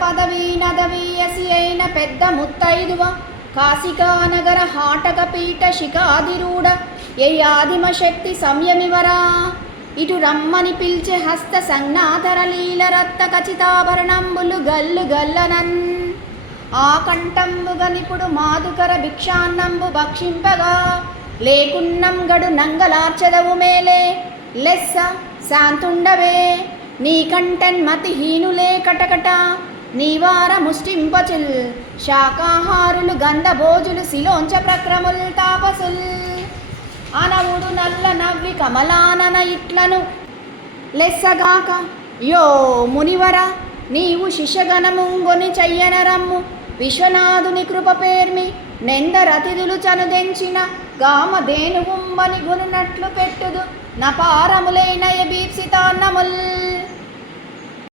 పదవీ నదవీయసి అయిన పెద్ద ముత్తైదువ కాశికా నగర హాటక పీఠ శిఖాధిరూఢ ఏ ఆదిమ శక్తి సంయమివరా ఇటు రమ్మని పిల్చె హస్త సంజ్ఞాధర లీల రత్త ఖచ్చితాభరణంబులు గల్లు గల్లనన్ ఆ కంఠంబుగనిపుడు మాధుకర భిక్షాన్నంబు భక్షింపగా లేకున్నం గడు నంగలార్చదవు మేలే లెస్స శాంతుండవే నీకంటన్మతిహీనులే కటకట నీవార ముష్టింపచుల్ శాకాహారులు గంధభోజులు శిలోంచ ప్రక్రముల్ తాపసుల్ అనవుడు నల్ల నవ్వి కమలానన ఇట్లను లెస్సగాక యో మునివర నీవు శిష్యగణముంగొని చెయ్యనరమ్ము విశ్వనాథుని కృప పేర్మి నెందరతిథులు చనుదెంచిన గామధేనువుంబని గునునట్లు పెట్టుదు నపారములైన బీప్సితాన్నముల్